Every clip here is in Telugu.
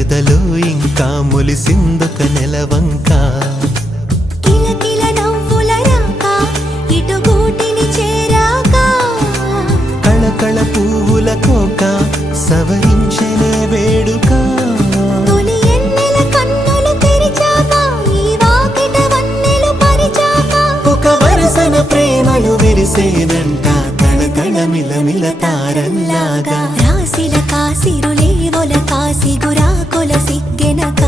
ఎదలో ఇంకా మొలిసిందొక నెలవంక. కిలకిల నవ్వుల రాక ఇటు గూటిని చేరాక కళకళ పువ్వుల కోక సవరించనే వేడుక. తొలి ఎన్నెల కన్నులు తెరిచాక ఈ వాకిట వన్నెలు పరిచాక ఒక వరసన ప్రేమలు విరిసేనంట తళతళ మిలమిల తారల్లాగా. రాసిల కాసిరులే ఒల కాసి గురాకొల సిగ్గెనక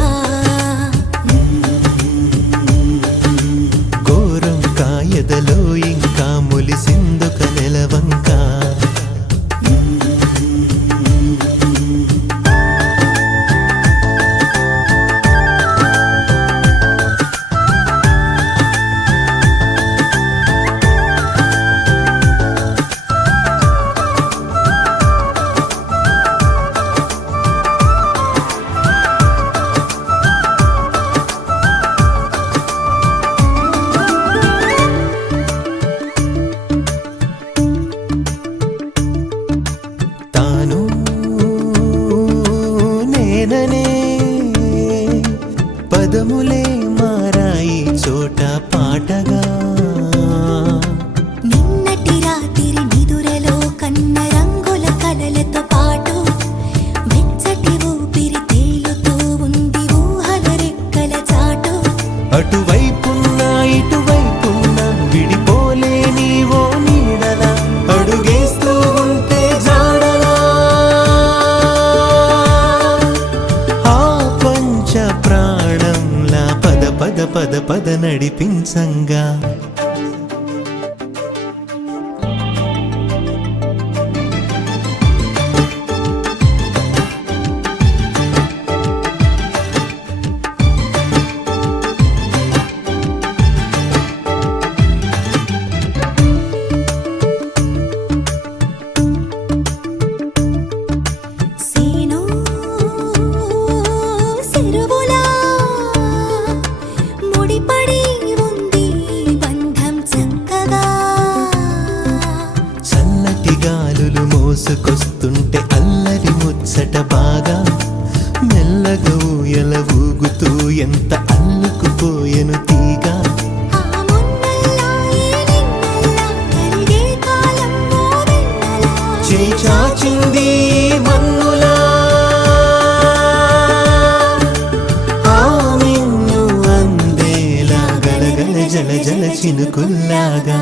గోరంక ఎదలో ఇంకా మొలిసిందొక నెలవంక. తాను నేననే పదములే మారాయి చోట పాటగా. నిన్నటి రాత్రి నిదురలో కన్న రంగుల కలలతో పాటు వెచ్చటి ఊపిరి తేలుతూ ఉంది ఊహల రెక్కల చాటు. అటువైపున్నా ఇటువైపున్నా విడిపోలేని ఓ నీడలా అడుగేస్తూ ఉంటే జాడలా. ఆ పంచ ప్రాణంలా పద పద పద పద నడిపించంగా. సేను సెరువులా ముడిపడి ఉంది బంధం చక్కగా. చల్లటి గాలులు మోసుకొస్తుంటే అల్లరి ముచ్చట బాగా. మెల్లగా ఊయల ఊగుతూ ఎంత అల్లుకుపోయెను తీగ. ఆ మొన్నల్లా ఈ నిన్నల్లా కరిగే కాలం ఓ వెన్నెలా. చేయి చాచింది మన్నులా ఆ మిన్ను అందేలా గలగల జల జల చినుకుల్లాగా.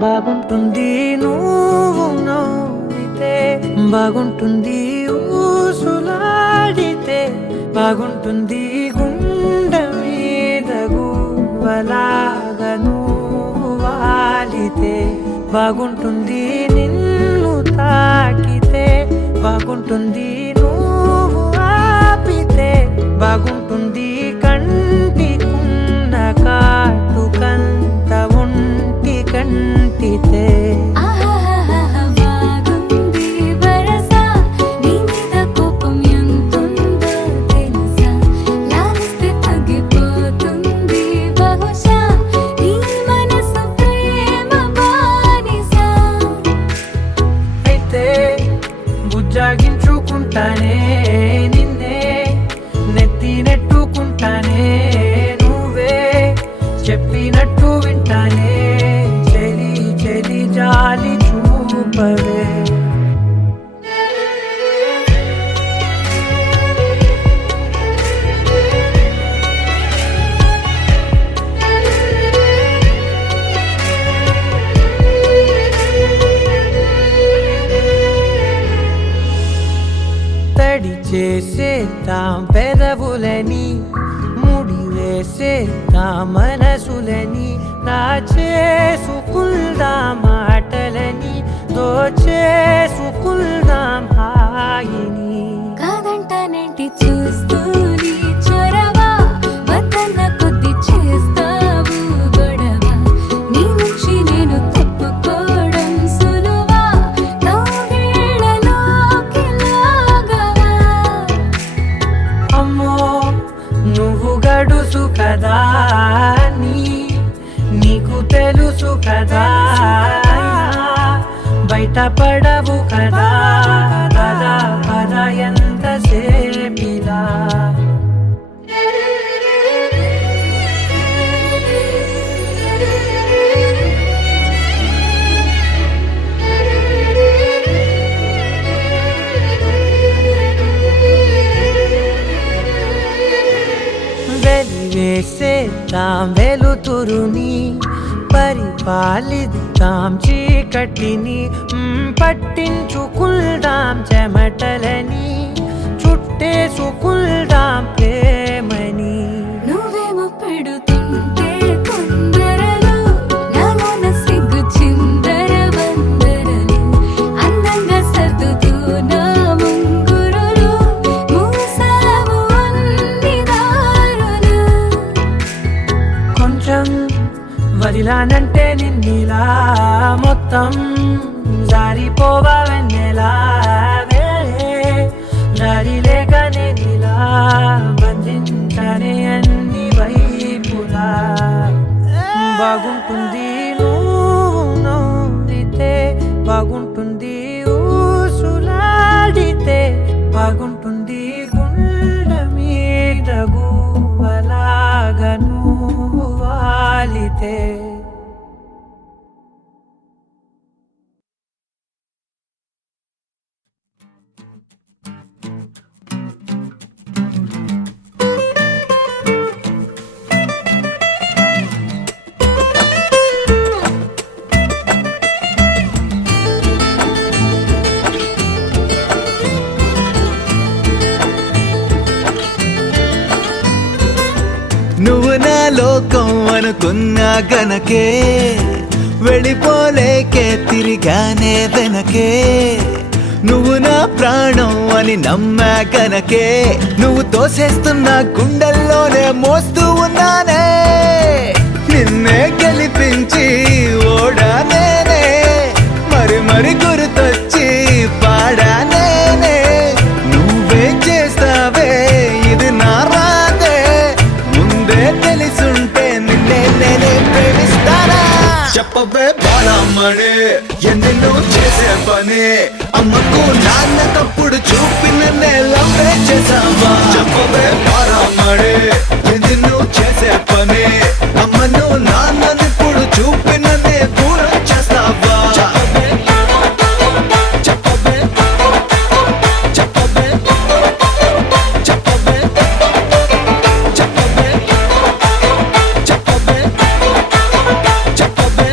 బాగుంటుంది నువ్వు నవ్వితే, బాగుంటుంది ఊసులాడితే, బాగుంటుంది గుండె మీద గువ్వలాగా నువ్వు వాలితే, బాగుంటుంది నిన్ను తాకితే, బాగుంటుంది నువ్వు ఆపితే, బాగుంటుంది కంటికున్న కాటుకంత ఒంటి కంటితే. బాగుంది వరస నీ మీద కోపం ఎంతుందో తెలుసా, లాలిస్తే తగ్గిపోతుంది బహుశా నీ మనసు ప్రేమ బానిస. అయితే బుజ్జాగించుకుంటానే నిన్నే, నెత్తి నెట్టుకుంటానే నువ్వే చెప్పినట్టు వింటానే, చెలి చెలి జాలి చూపవే. తడి చేసేద్దాం పెదవులని, ముడి వేసేద్దాం మనసులని, నా చేసుకుందాం మాటలని, దోచేసుకుందాం హాయిని. కాదంటానేంటి చూస్తూ నీ చొరవ, వద్దన్న కొద్ది చేస్తావు గొడవ, నీ నుంచి నేను తప్పుకోవడం సులువా, నవ్వేళ్ళలోకి లాగవా. అమ్మో నువ్వు గడుసు కదా నీకు తెలుసు కదా, బయట పడవు కదా, పద పద ఎంతసేపిలా. వెలివేసేద్దాం వెలుతురుని, పరిపాలిద్దాం చీకటిని, పట్టించుకుందాం చెమటలని, చుట్టేసుకుందాం ప్రేమని. నువ్వేమో పెడుతుంటే కొందరలు, నాలోన సిగ్గు చిందర వందరలు, అందంగా సర్దుతూ నా ముంగురులు, మూసావు అన్ని దారులు. కొంచెం వదిలానంటే నిన్నిలా, మొత్తం జారిపోవా వెన్నెలా, దారి లేక నేనిలా బంధించనే అన్ని వైపులా. బాగుంటుంది నువ్వు నవ్వితే, బాగుంటుంది ఊసులాడితే, బాగుంటుంది గుండె మీద గువ్వలాగా నువ్వు వాలితే. నువ్వు నా లోకం అనుకున్నా గనకే, వెళ్ళిపోలేకే తిరిగానే వెనకే, నువ్వు నా ప్రాణం అని నమ్మా గనకే, నువ్వు తోసేస్తున్న గుండెల్లోనే మోస్తూ ఉన్నానే, నిన్నే గెలిపించి ఓడా నేనే, మరి మరి గుర్తొచ్చి పాడా నేనే, నువ్వే చేస్తావే ఇది నా రాతే, ముందే తెలిసుంటే నిన్నే నేనే ప్రేమిస్తానా. చెప్పవే బాలమ్మడే ఎన్నెన్నో చేసే పని, అమ్మకు నాన్న తప్పుడు చూపిన నేలవే చేసావా. చెప్పవే బాలమ్మడే ఎన్నెన్నో చేసే పని, అమ్మను నాన్ననిప్పుడు చూపినదే దూరం చేస్తావా. చెప్పవే చెప్పవే చెప్పవే చెప్పవే చెప్పవే చెప్పవే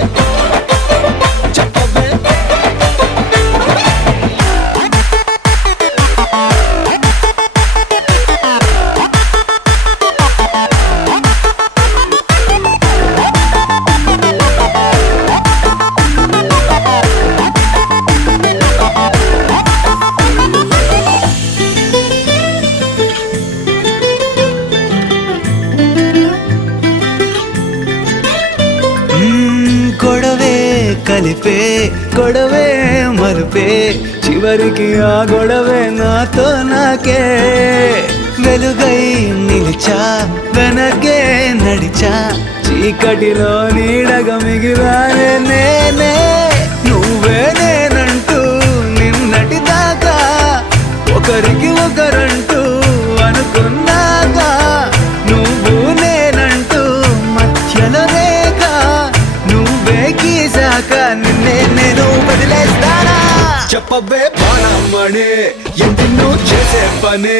కలిపే గొడవే మలుపే చివరికి ఆ గొడవే నాతో నాకే వెలుగై నిలిచా వెనకే నడిచా చీకటిలో నీడగా మిగిలానే నేనే నువ్వే నేనంటూ నిన్నటి దాకా ఒకరికి ఒకరంటూ అనుకున్నాగా నువ్వు నేనంటూ మధ్యలో రేఖ నువ్వే గీసాక నిన్నే నేను వదిలేస్తానా చెప్పవే బాణమ్మడే ఎందుకు చేసే పని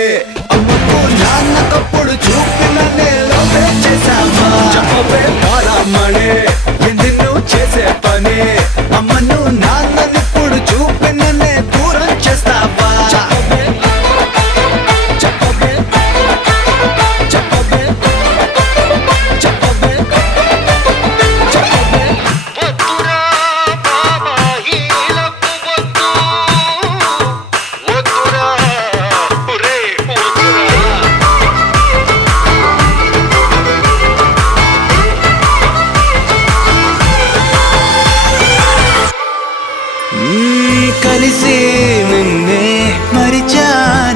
అమ్మకు నాన్నకప్పుడు చూపిన నేలోపే చేసామా చెప్పవే బాణమ్మడే ఎందుకు చేసే పని అమ్మను నాన్ననిప్పుడు చూపిన నే దూరం చేస్తావా చెప్పవే చెప్పవే చెప్పవే చెప్పవే చెప్పవే వద్దురా బాబా హీలకు వద్దు వద్దురా ఒరే వద్దురా కలిసి నిన్నే మరిచా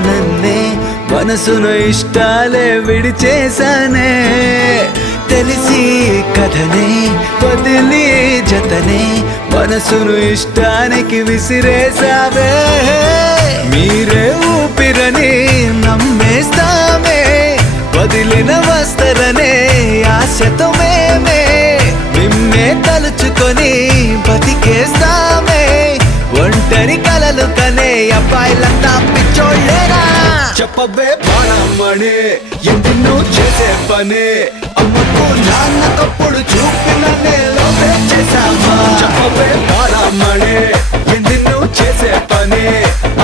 నన్నే మనసును ఇష్టాలే విడిచేసానే తెలిసి కథనే వదిలి జతనే మనసును ఇష్టానికి విసిరేసావే మీరే ఊపిరని నమ్మేస్తామే వదిలిన వస్తరనే ఆశతో మేమే నిన్నే తలుచుకొని బతికేస్తామే ఒంటరి కలలు కనే అబ్బాయిలంతా పిచ్చోళ్ళేనా చెప్పవే బాణమ్మడే ఎందుకు చేసే పని అమ్మకు నాన్నకప్పుడు చూపిన నేలోపే చేసామా చెప్పవే బాణమ్మడే ఎందుకు చేసే పని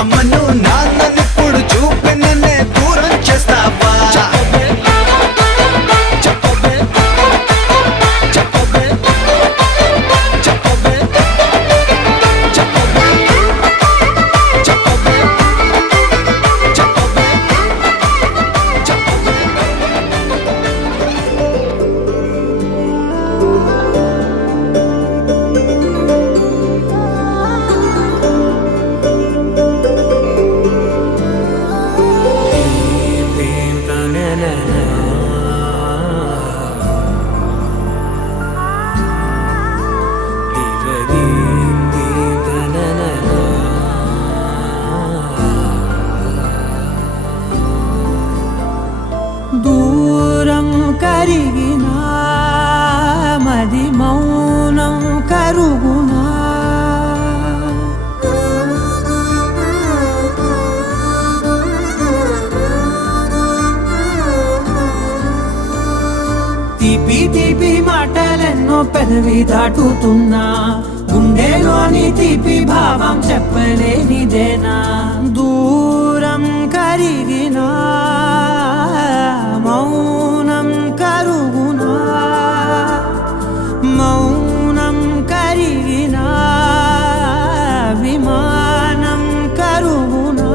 అమ్మను నాన్ననిప్పుడు చూపిన నే దూరం చేస్తావా చెప్పవే చెప్పవే చెప్పవే చెప్పవే చెప్పవే చెప్పవే చెప్పవే చెప్పవే దూరం కరిగినా మది మౌనం కరుగునా తీపి తీపి మాటలెన్నో పెదవి దాటుతున్నా గుండెలోని తీపి భావం చెప్పలేనిదేనా దూరం కరిగినా మౌనం కరుగునా మౌనం కరిగినా విమానం కరుగునా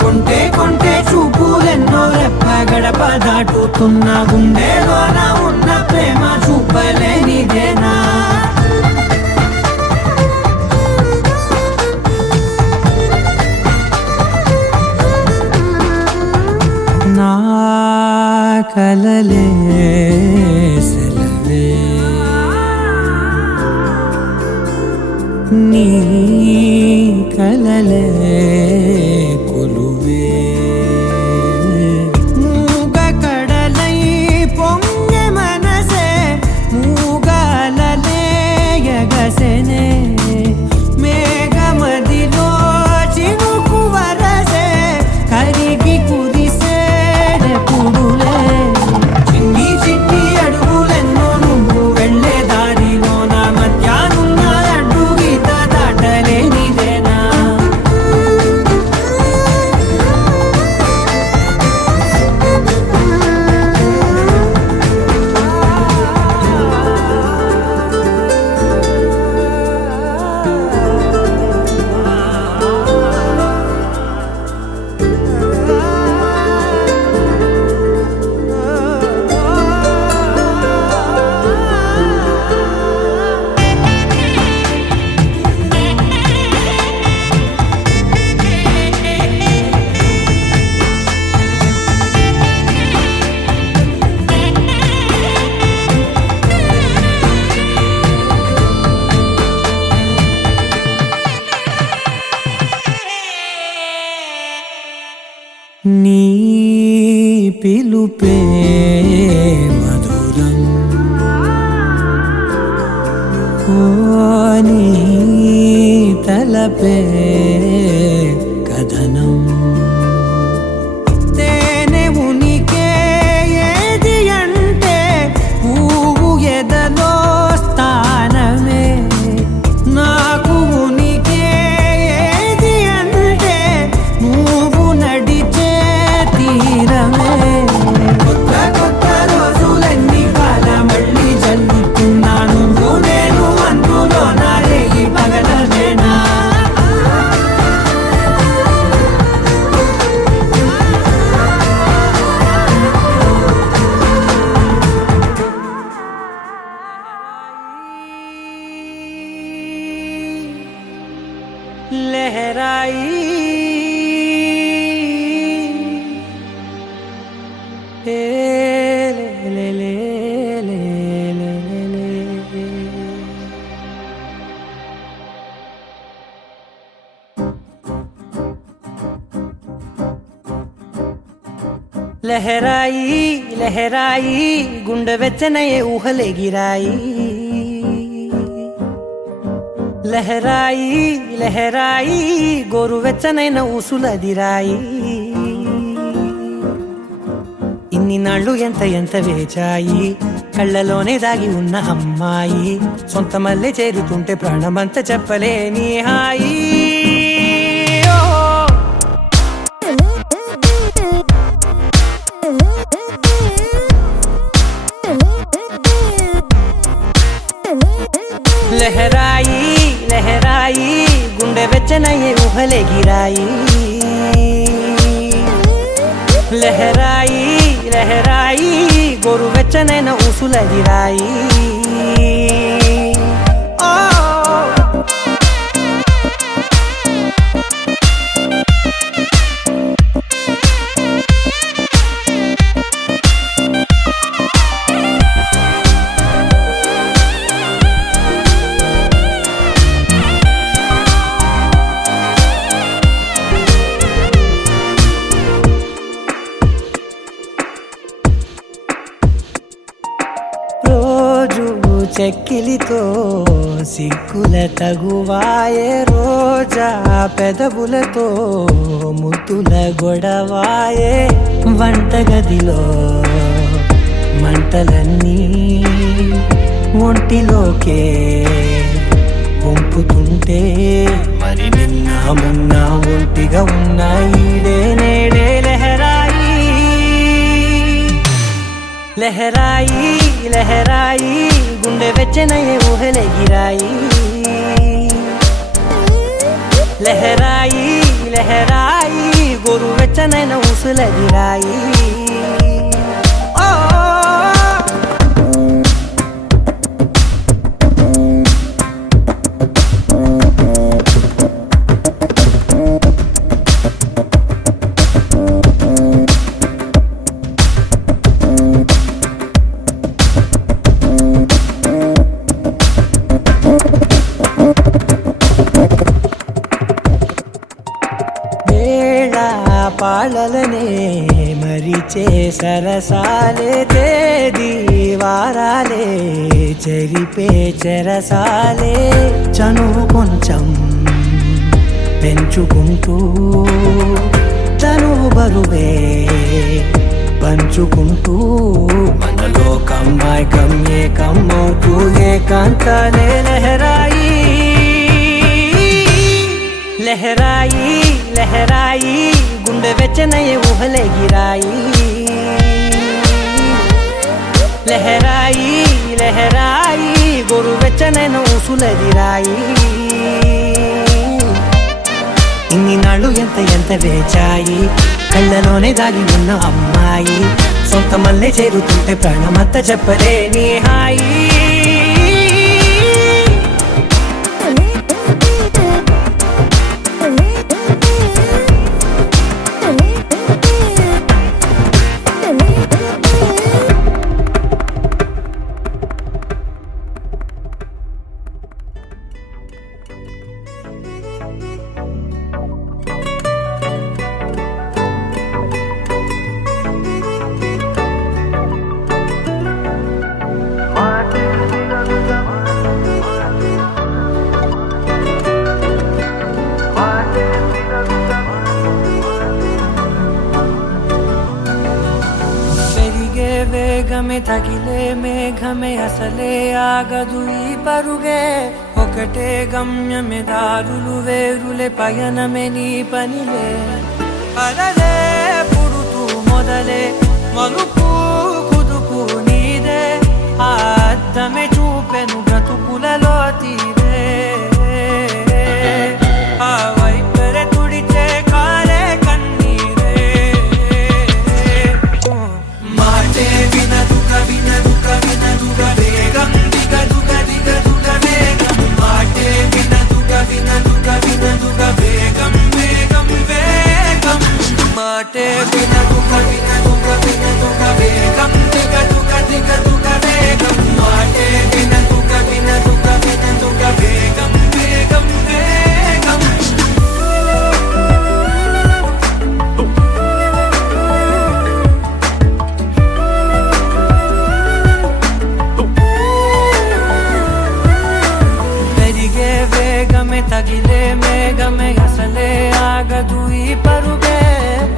కొంటే కొంటే చూపులెన్నో రెప్ప గడప దాటుతున్న గుండెలోన ఉన్న ప్రేమ చూపలేనిదేనా నా కలలే సెలవే నీ కలలే కొలువే మూగ కడలై పొంగె మనసే మూగలలే ఎగసెనే మేఘమదిలో చినుకు వరసే కరిగి కుదిసే పుడులే చిన్ని చిన్ని అడుగులెన్నో నువ్వు పిలుపే మధురం ఓ నీ తలపే కథనం తేనె ఉనికే ఏది అంటే పువ్వు ఎదలో స్థానమే నాకు ఉనికే ఏది అంటే నువ్వు నడిచే తీరమే కొత్త కొత్త రోజులన్నీ కాల మళ్ళీ జల్లుతున్నాను నేను అందులో నా రేగి పగలవేనా लहराई ले ले ले ले ले ले लहराई लहराई गुंड వెచ్చనయే ఊహలే గిరాయి లహరాయి లహరాయి గోరువెచ్చనైన ఊసులదిరాయి ఇన్ని నాళ్ళు ఎంత ఎంత వేచాయి కళ్ళలోనే దాగి ఉన్న అమ్మాయి సొంత మల్లె చేరుతుంటే ప్రాణమంత చెప్పలేని హాయి ఓ లహరాయి లహరాయి గుండె వెచ్చనయ్యే ఊహలే గిరాయి లహరాయి లహరాయి గోరు వెచ్చనైన ఊసులదిరాయి చెక్కిలితో సిక్కుల తగువాయే రోజా పెదవులతో ముద్దుల గొడవాయే వంటగదిలో మంటలన్నీ ఒంటిలోకే వంపుతుంటే మరి నిన్న మొన్న ఒంటిగా ఉన్న ఈడే నేడే లహరాయి లహరాయి లహరాయి గుండె వెచ్చనయ్యే ఊహలే గిరాయి లహరాయి లహరాయి గోరు వెచ్చనైన ఊసులదిరాయి పాలలనే మరిచే సరసాలే తేదీ వారాలే చెరిపే చెరసాలే చనువు కొంచెం పెంచుకుంటూ చనువు బరువే పంచుకుంటూ మనలో కమ్మాయి కమ్మే కమ్మవుతూ ఏకాంతాలే లహరాయి లహరాయి లహరాయి గుండె వెచ్చనయ్యే ఊహలే గిరాయి లహరాయి లహరాయి గోరు వెచ్చనైన ఊసులదిరాయి ఇన్ని నాళ్ళు ఎంత ఎంత వేచాయి కళ్ళలోనే దాగి ఉన్న అమ్మాయి సొంత మల్లె చేరుతుంటే ప్రాణమంత చెప్పలేని హాయి వేగమే తగిలే మేఘమే అసలే ఆగదు ఈ పరుగే ఒకటే గమ్యమే దారులు వేరులే పయనమే నీ పనిలే అలలే పుడుతూ మొదలే మలుపు కుదుపు నీదే ఆ అద్దమే చూపెను బ్రతుకులలో తీరే ఆ వైపరే తుడిచే కాలే కన్నీరే మాటే వినదుక వినదుక వినదుక వేగం దిగదుక దిగదుక వేగం మాటే వినదుక వినదుక వినదుక వేగం వేగం వేగం మాటే వినదుక వినదుక వినదుక వేగం దిగదుక దిగదుక వేగం మాటే వినదుక వినదుక వినదుక వేగం వేగం వేగం పెరిగే వేగమే తగిలే మేఘమే అసలే ఆగదు ఈ పరుగే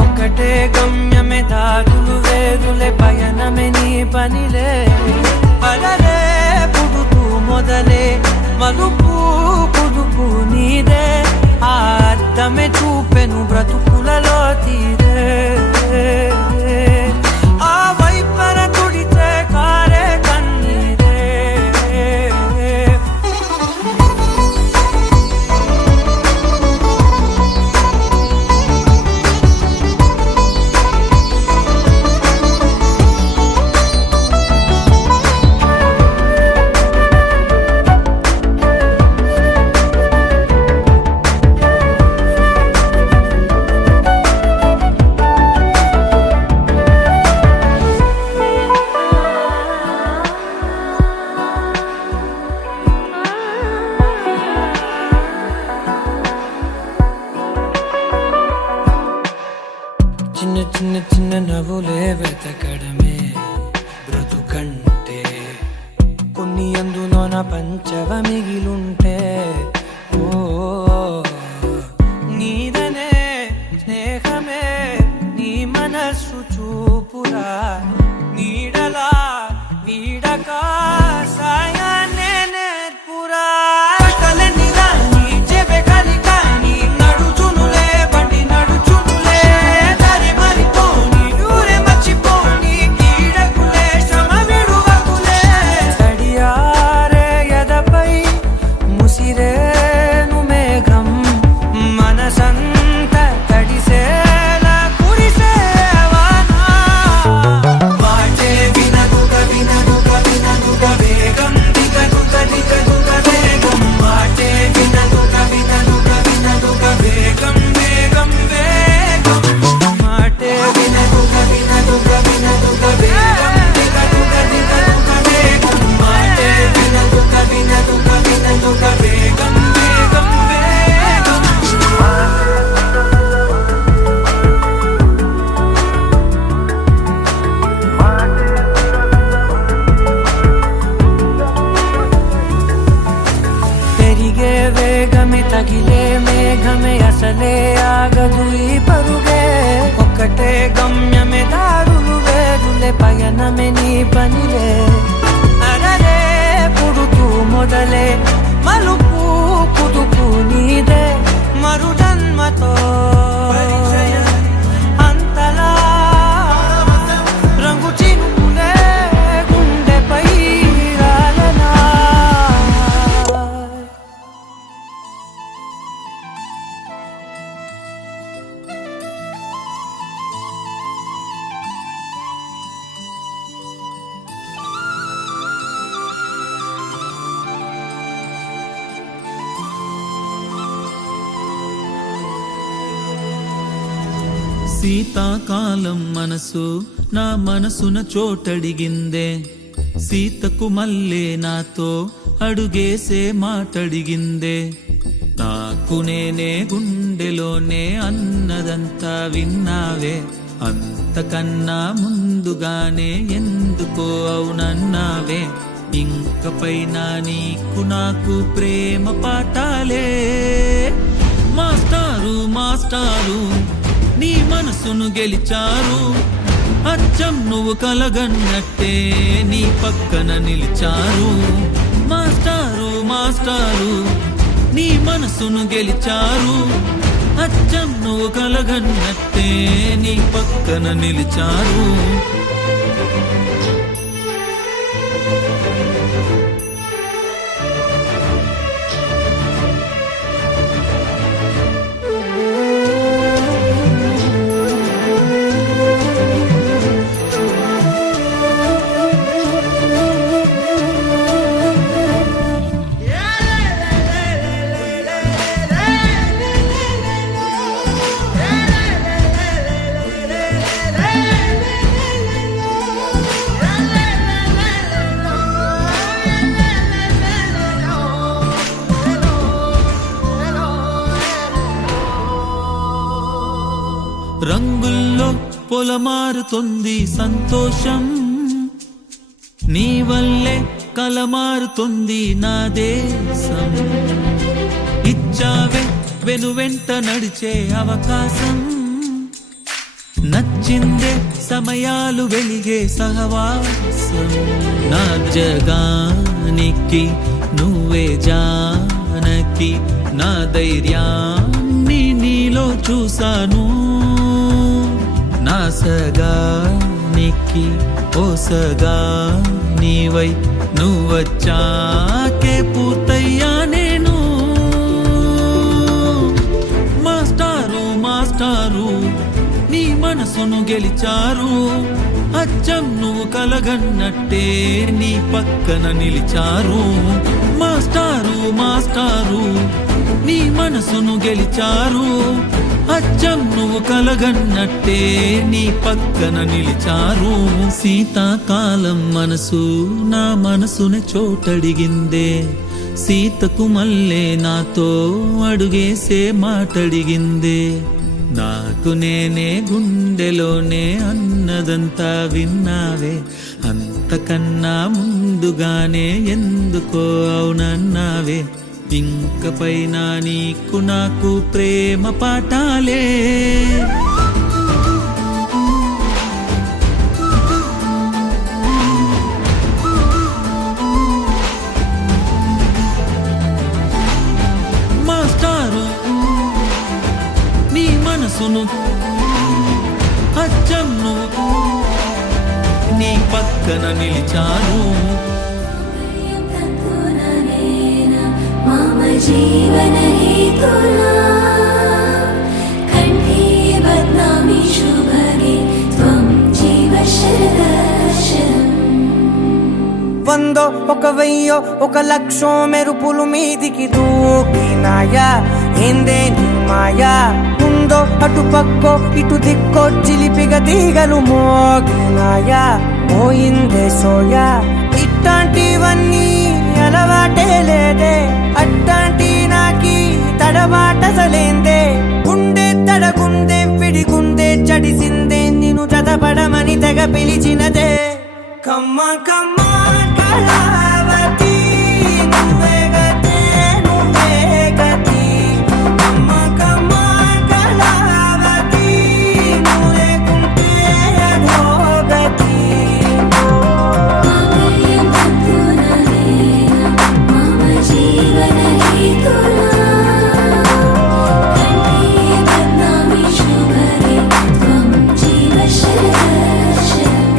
ఒకటే గమ్యమే దారులు వేరులే పయనమే నీ పనిలే అలలే పుడుతూ మొదలే మలుపు కుదుపు నీదే ఆ అద్దమే చూపెను బ్రతుకులలో తీరే ఆ వైపర తుడితే కారే కన్నీరే చిన్న చిన్న చిన్న నవ్వులే వెతకడమే బ్రతుకంటే కొన్ని అందులోన పంచవ మిగిలుంటే ఓ నీదనే స్నేహమే నీ మనస్సు చూపురా నీడలా వీడక సాయాన్నే నేర్పురా కలని రాని చెబె కలి కాని నడుచునులే బండి నడుచునులే దారి మరిపోని ఊరే మర్చిపోని కీడకులే శ్రమ విడువకులే తడియారే ఎదపై ముసిరేను మేఘం మనసంత తడిసేలా కురిసేవానా మాటే వినదుక వినదుక వినదుక వేగం దిగదుక దిగదుక వేగం మాటే వినదుక వినదుక వినదుక వేగం వేగం వేగం మాటే వినదుక వినదుక వినదుక వేగం దిగదుక దిగదుక వేగం మాటే వినదుక వినదుక వినదుక వేగం వేగం వేగం పెరిగే వేగమే తగిలే మేఘమే అసలే ఆగదు ఈ పరుగే ఒకటే గమ్యమే దారులు వేరులే పయనమే నీ పనిలే అరలే పుడుతూ మొదలే మలుపు కుదుపు నీదే మరు జన్మతో అంతలా రంగు చినుకులే గుండెపై రాలనా శీతాకాలం మనసు నా మనసున చోటడిగిందే సీతకు మల్లే నాతో అడుగేసే మాటడిగిందే నాకు నేనే గుండెలోనే అన్నదంతా విన్నావే అంతకన్నా ముందుగానే ఎందుకో అవునన్నావే ఇంకపైన నీకు నాకు ప్రేమ పాఠాలే మాస్టారు మాస్టారు నీ మనసును గెలిచారు అచ్చం నువ్వు కలగన్నట్టే నీ పక్కన నిలిచారు మాస్టారు మాస్టారు నీ మనసును గెలిచారు అచ్చం నువ్వు కలగన్నట్టే నీ పక్కన నిలిచారు రంగుల్లో పొలమారుతుంది సంతోషం నీ వల్లే కలమారుతుంది నా దేశం ఇచ్చావే వెనువెంట నడిచే అవకాశం నచ్చిందే సమయాలు వెలిగే సహవాసం నా జగానికి నువ్వే జానకి నా ధైర్యాన్ని నీలో చూసాను నా సగానికి ఓ సగా నీవై నువ్వొచ్చాకే పూర్తయ్యా నేను మాస్టారు మాస్టారు నీ మనసును గెలిచారు అచ్చం నువ్వు కలగన్నట్టే నీ పక్కన నిలిచారు మాస్టారు మాస్టారు నీ మనసును గెలిచారు అచ్చం నువ్వు కలగన్నట్టే నీ పక్కన నిలిచారు శీతాకాలం మనసు నా మనసుని చోటడిగిందే సీతకు మల్లే నాతో అడుగేసే మాటడిగిందే నాకు నేనే గుండెలోనే అన్నదంతా విన్నావే అంతకన్నా ముందుగానే ఎందుకో అవునన్నావే ఇంక పైన నీకు నాకు ప్రేమ పాఠాలే మాస్టారు నీ మనసును అచ్చం నువ్వు నీ పక్కన నిలిచారు मम जीवन हेतुना कण्ठे बध्नामि शुभगे त्वं जीव शरदर्शनम् వందో ఒక వెయ్యో ఒక లక్షో మెరుపులు మీదికి దూకినాయా ఏందే నీ మాయా ఉందో అటు పక్కో ఇటు దిక్కో చిలిపిగ తీగలు మోగినాయా పోయిందే సోయా ఇట్లాంటివన్నీ అలవాటే లేదే అట్టాంటి నాకి తడబాటసలేందే గుండె తడగుందే పిడిగుండే చడిసిందే నిన్ను చదపడమని తెగ పిలిచినదే కమ్మ కమ్మ కళావతి నువ్వే గతే నువ్వే గతి కమ్మ కమ్మ కళావతి నువ్వు లేకుంటే అధోగతి जीवन हेतुना कण्ठे बध्नामि शुभगे त्वं जीव शरदर्शनम्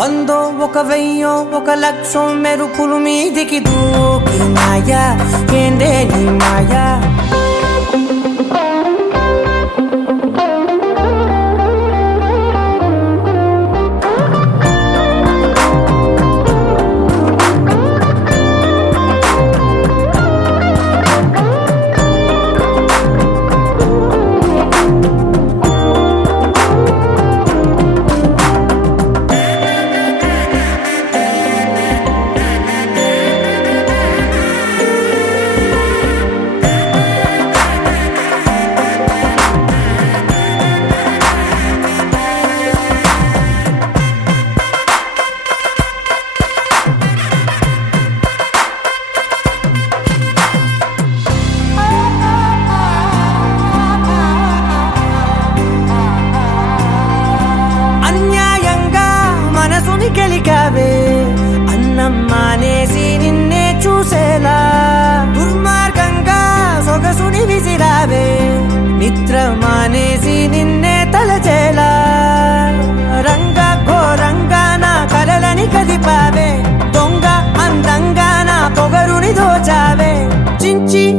వందో ఒక వెయ్యో ఒక లక్షో మెరుపులు మీదికి దూకినాయా ఏందే నీ మాయా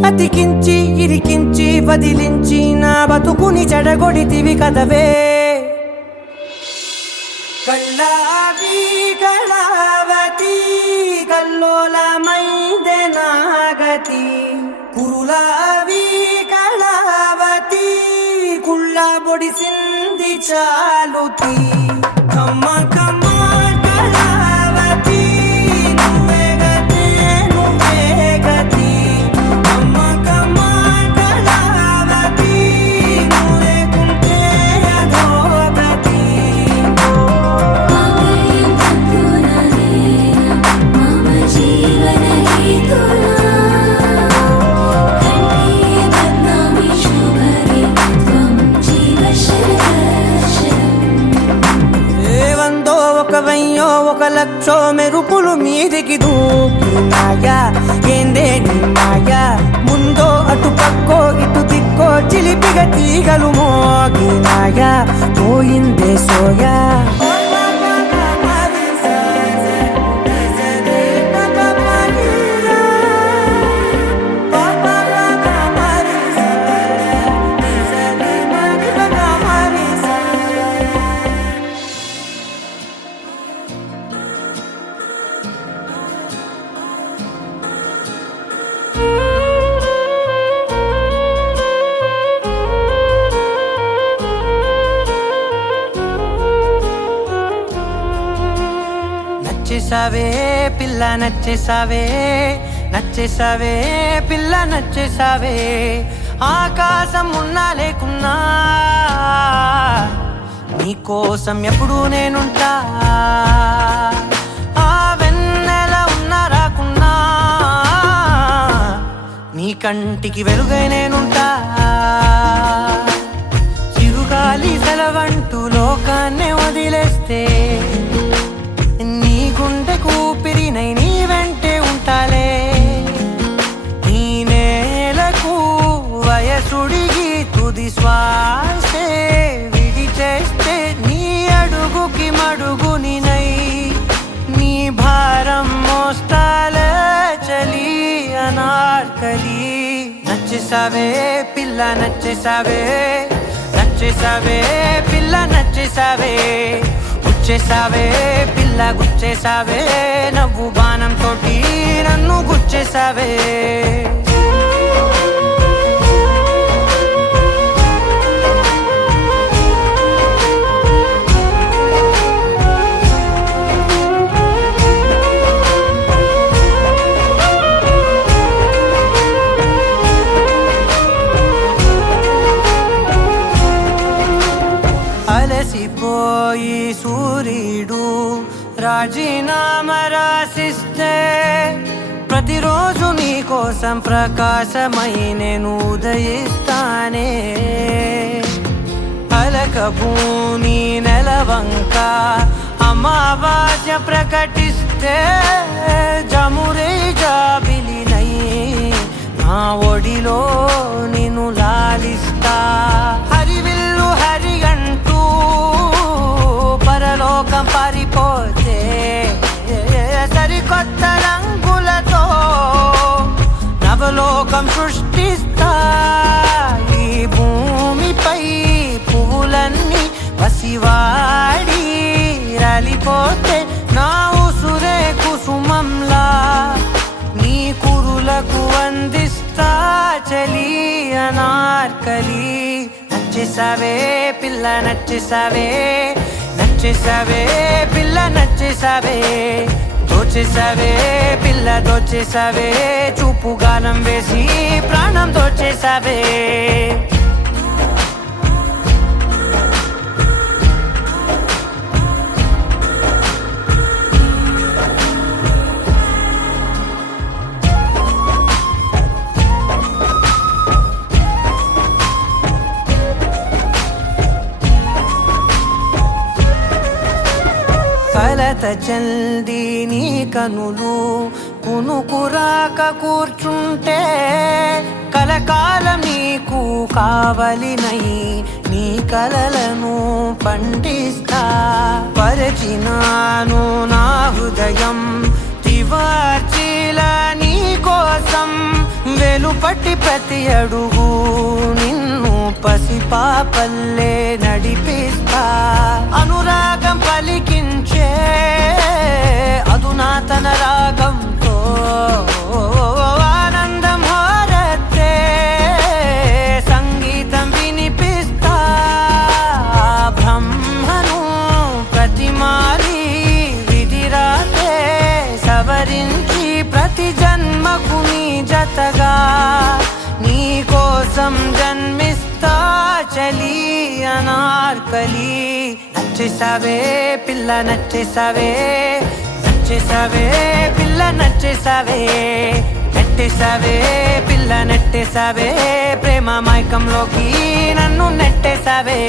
అతికించి ఇరికించి వదిలించి నా బతుకుని చెడగొడితివి కదవే కళ్ళావి కళావతి కల్లోలమైందే నాగతి కురులావి కళావతి కుళ్ళ బొడిసింది చాలుతి కమ్మ కమ్మ కళావతి నువ్వే గతే నువ్వే గతి కమ్మ కమ్మ కళావతి నువ్వే కుంటే అధోగతి ఆలయం తంతుననేన మమ జీవన హేతునా కంఠే బద్నామి శుభగే త్వం జీవ శరదర్శనం ఏ వందో ఒక వెయ్యో ఒక లక్షో మెరుపులు మీదికి దూకినాయా ఏందే నీ మాయా ముందో అటు పక్కో ఇటు దిక్కో చిలిపిగా తీగలు మోగినాయా పోయిందే సోయా నచ్చేసావే పిల్ల నచ్చేసావే నచ్చేసావే పిల్ల నచ్చేసావే ఆకాశం ఉన్నా లేకున్నా నీకోసం ఎప్పుడు నేనుంటా ఆ వెన్నెల ఉన్నా రాకున్నా నీ కంటికి వెలుగై నేనుంటా చిరుగాలి సెలవంటూ లోకాన్నే వదిలేస్తే నీ గుండె కూపిరినై నీ వెంటే ఉంటాలే ఈ నేలకు వయసుడిగి తుది శ్వాసే విడిచేస్తే నీ అడుగుకి మడుగునినై నీ భారం మోస్తాలే చలి అనార్కలి నచ్చేసావే పిల్ల నచ్చేసావే నచ్చేసావే పిల్ల నచ్చేసావే గుచ్చేసావే పిల్ల గుచ్చేసావే నవ్వు బాణం తోటి నన్ను గుచ్చేసావే అలసిపోయి సూర్యుడు రాజీనామా రాసిస్తే ప్రతిరోజు నీ కోసం ప్రకాశమై నేను ఉదయిస్తానే అలకభూని నెలవంక అమావాస్య ప్రకటిస్తే జమురే జాబిలినై నా ఒడిలో నిన్ను లాలిస్తా హరివిల్లు హరిగంటూ పరలోకం పారిపోతే సరికొత్త రంగులతో నవలోకం సృష్టిస్తా ఈ భూమిపై పువ్వులన్నీ పసివాడి రాలిపోతే నా ఉసురే కుసుమంలా నీ కురులకు అందిస్తా చలి అనార్కలి నచ్చేసావే పిల్ల నచ్చేసావే నచ్చేసావే పిల్ల నచ్చేసావే దోచేసావే పిల్ల దోచేసావే చూపు గానం వేసి ప్రాణం దోచేసావే కలత చల్ది నీ కనులు కునుకురాక కూర్చుంటే కలకాలం నీకు కావలినై నీ కలలను పండిస్తా పరిచినాను నా హృదయం తివార్చిల నీ కోసం వేలు పట్టి ప్రతి అడుగు నిన్ను పసిపాపల్లే నడిపిస్తా అనురాగం పలికించే అధునాతన రాగంతో ఆనందం హారతే సంగీతం వినిపిస్తా బ్రహ్మను ప్రతిమాలి విధిరాతే సవరించి ప్రతి జన్మకు నీ జతగా నీ కోసం జన్మిస్తా చలి అనార్కలి నచ్చేసావే పిల్ల నచ్చేసావే నచ్చేసావే పిల్ల నచ్చేసావే నెట్టేసావే పిల్ల నెట్టేసావే ప్రేమ మైకంలోకి నన్ను నెట్టేసావే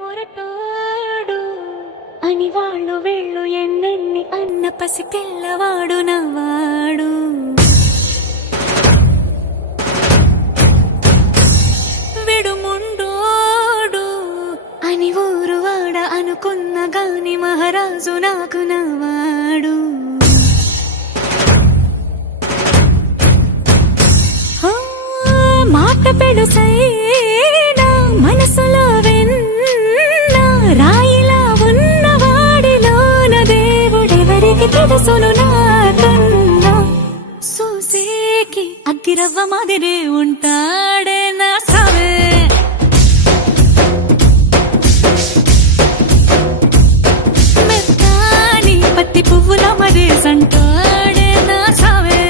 విడుమురటోడు అని వాళ్ళు వీళ్ళు ఎన్నెన్ని అన్న పసి పిల్లవాడు నవ్వాడు. విడుముండోడు అని ఊరు వాడ అనుకున్న గాని మహారాజు నాకు నవ్వాడు. మాట పెడుసైనా మనసులో వెన్న రాయిలా ఉన్నవాడిలోన దేవుడెవరికి తెలుసును నాకన్నా. సూసేకి అగ్గిరవ్వ మాదిరి ఉంటాడే నా సావే. మెత్తాని పత్తి పువ్వుల మరి సంటాడే నా సావే.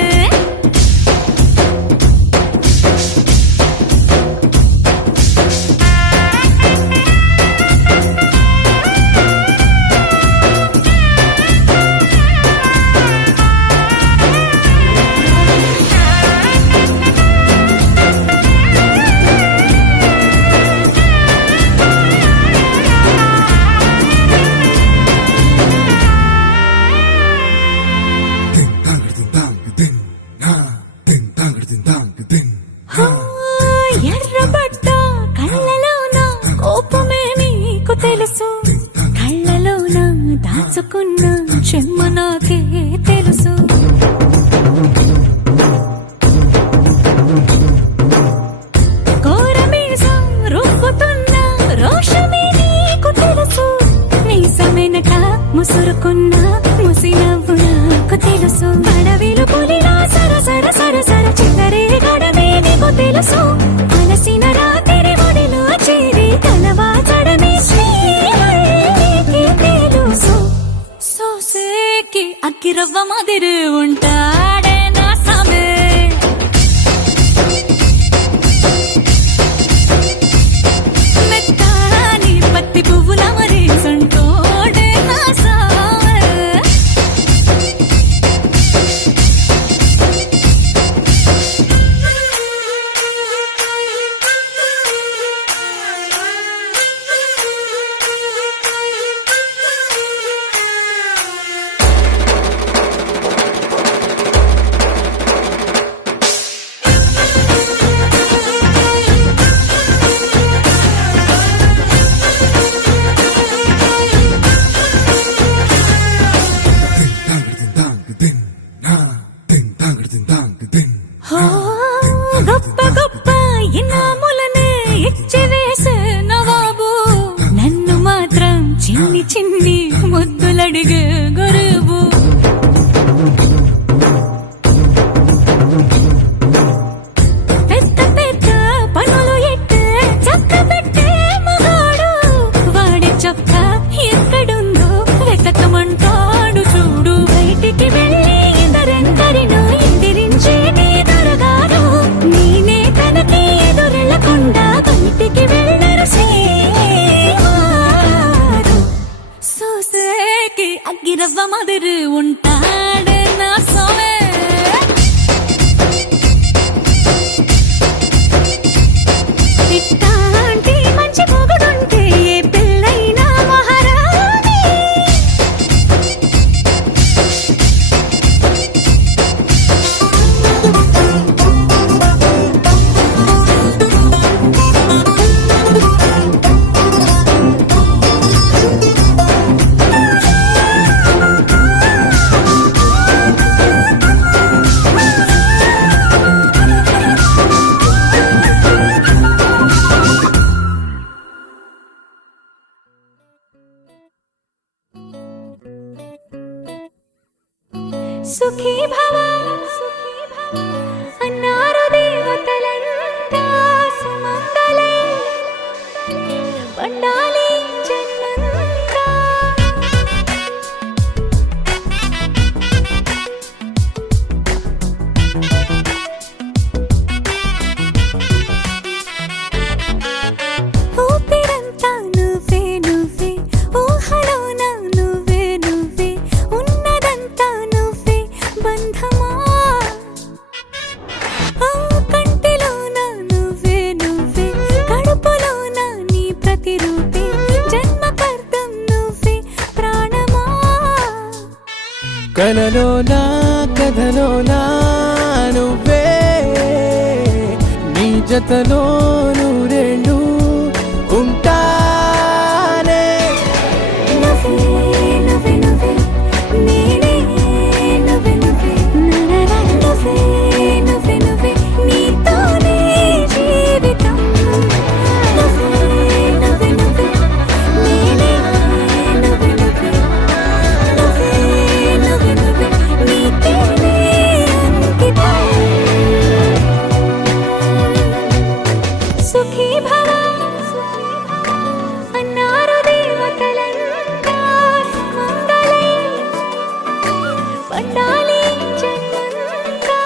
ఎర్రబడ్డ కళ్ళలోన కోపమే నీకు తెలుసు. కళ్ళలోన దాచుకున్న చెమ్మ నాకే తెలుసు. కోరమీసం రుబ్బుతున్న రోషమే నీకు తెలుసు. మీసమెనక ముసురుకున్న ముసినవ్వు నాకు తెలుసు. అడవిలు పులిలా సరసర సరసర చిల్లరే గడమే నీకు తెలుసు. అలసిన రాత్రి ఒడిలో చేరి తలవాచడమే శ్రీహరికి తెలుసు. సోసేకి అగ్గిరవ్వ మాదిరి ఉంటాడే నా సామే. మెత్తాని పత్తి పువ్వుల మరి సంటోడే నా సామే. గొప్ప గొప్ప ఇనాములనే ఇచ్చి వేసే నవాబు నన్ను మాత్రం చిన్ని చిన్ని ముద్దులడిగే గురువు. పెద్ద పెద్ద పనులు ఎట్టే చక్క పెట్టే మగాడు. వాడి చొక్క ఎక్కడుందో వెతకమంటాడు చూడు. బయటికి వెళ్ళి ఇద్దరెందరినో ఎదిరించేటి దొరగారు. నేనే తనకి ఎదురెళ్ళకుండా బయటికి వెళ్ళరు శ్రీవారు. సోసేకి అగ్గిరవ్వ మాదిరి ఉంటాడే నా సోమే. ఇట్టాంటి మంచి పొగడుంటే ఏ పిల్లైనా మహారాణి. సుఖీ భవ అన్నారు దేవతలంతా. సుమంగళే పండాలి జన్మంతా. ఊపిరంతా నువ్వే నువ్వే ఊహలోన నువ్వే నువ్వే ఉన్నదంతా నువ్వే బంధమా. కంటిలోన నువ్వే నువ్వే కడుపులోన నీ ప్రతిరూపే కలలో నా కథలో నా నువ్వే నీ జతలో నూరేళ్ళు ఉంటానే నువ్వే నువ్వే నువ్వే నేనే నువ్వే నువ్వే నువ్వే నువ్వే నువ్వే నీతోనే జీవితం నువ్వే నువ్వే నువ్వే నేనే నువ్వే నువ్వే నువ్వే నువ్వే నువ్వే నీతోనే అంకితం సుఖీ భవ అన్నారు దేవతలంతా మంగళై పండాలి జన్మంతా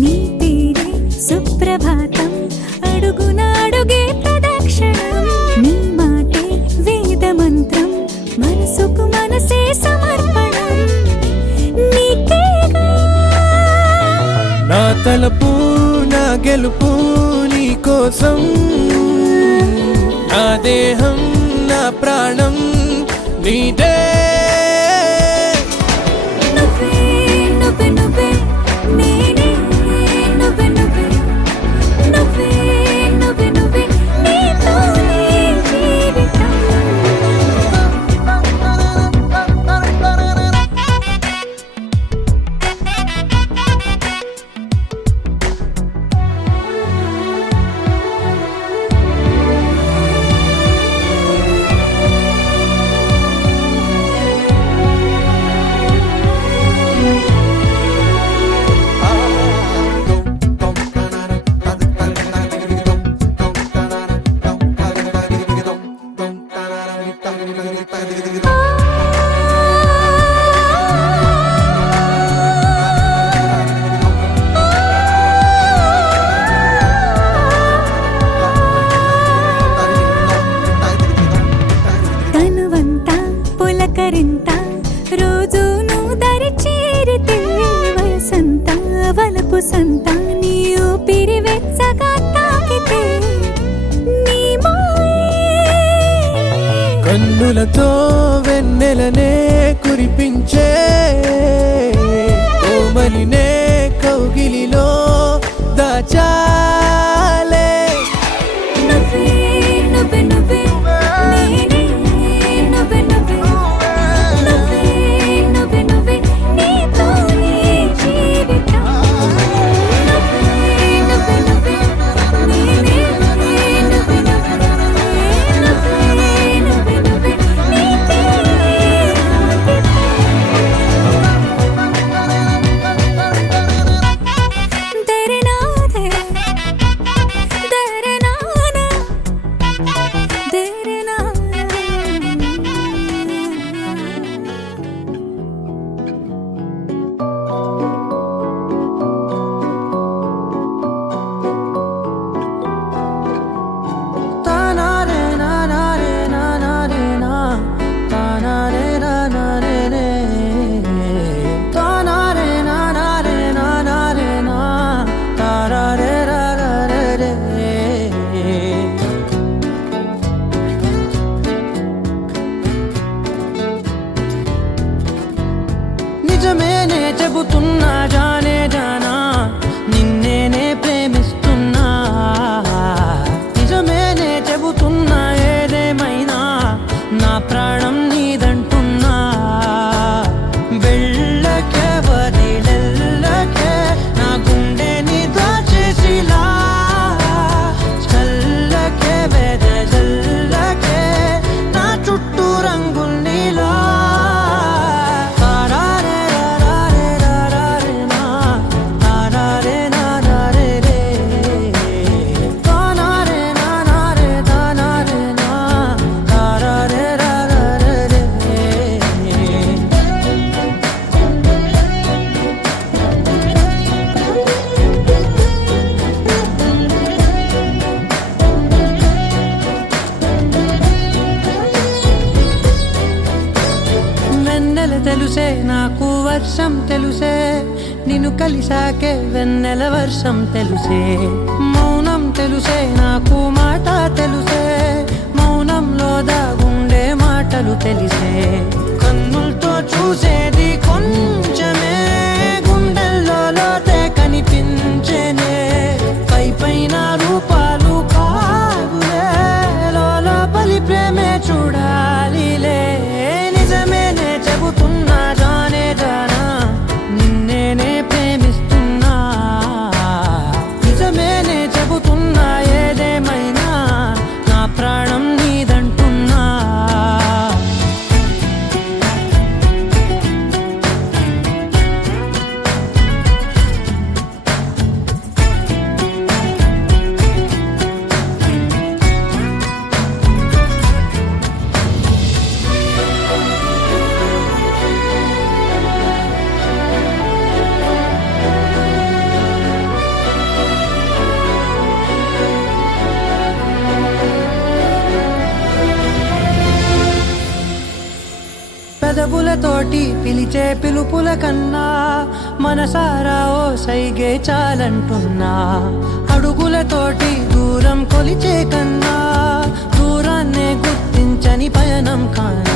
నీ పేరే సుప్రభాతం అడుగునాడుగే ప్రదక్షిణం నీ మాటే వేద మంత్రం మనసుకు మనసే సమర్పణం నీకేగా నా తలపు నా గెలుపు నీ కోసం నా దేహం నా ప్రాణం నీదే నువ్వే నువ్వే నువ్వే నేనే నువ్వే నువ్వే నువ్వే నువ్వే నువ్వే నీతోనే జీవితం తనువంతా పులకరింత రోజు నువ్వు దరి చేరితే వయసంతా వలపు సంతా నీ ఊపిరి వెచ్చగా తాకితే నీ మాయే కన్నులతో వెన్నెలనే కురిపించే కోమలినే కౌగిలిలో దాచాలే నువ్వే నువ్వే నువ్వే నేనే నువ్వే నువ్వే నువ్వే నువ్వే నువ్వే నీతోనే జీవితం నువ్వే నువ్వే నువ్వే నేనే నువ్వే నువ్వే నువ్వే నువ్వే నువ్వే నీతోనే అంకితం దరినాదే దరినానా నిజమేనే చెబుతున్నా జానే జానా నిన్నేనే ప్రేమిస్తున్నా నిజమేనే చెబుతున్నా ఏదేమైనా నా ప్రాణం నీదంటున్నా వెళ్ళకే వదిలెల్లకే నా గుండెని దాచేసిలా చల్లకే వెదజల్లకే నా చుట్టూ రంగుల్నిలా తెలుసే నాకు వర్షం తెలుసే నిన్ను కలిసాకే వెన్నెల వర్షం తెలుసే మౌనం తెలుసే నాకు మాట తెలుసే మౌనంలో దాగుండే మాటలు తెలిసే కన్నులతో చూసేది కొంచెమే గుండెల్లో లోతే కనిపించేనే పై పైన రూపాలు కాదులే లోపలి ప్రేమే చూడాలిలే నిజమేనే చెబుతున్నా జానే జానా నిన్నేనే ప్రేమిస్తున్నా నిజమేనే చెబుతున్నా ఏదేమైనా నా ప్రాణం నీదంటున్నా పెదవులతోటి పిలిచే పిలుపుల కన్నా మనసారా ఓ సైగే చాలంటున్నా అడుగులతోటి దూరం కొలిచే కన్నా దూరాన్నే గుర్తించని పయనం కానా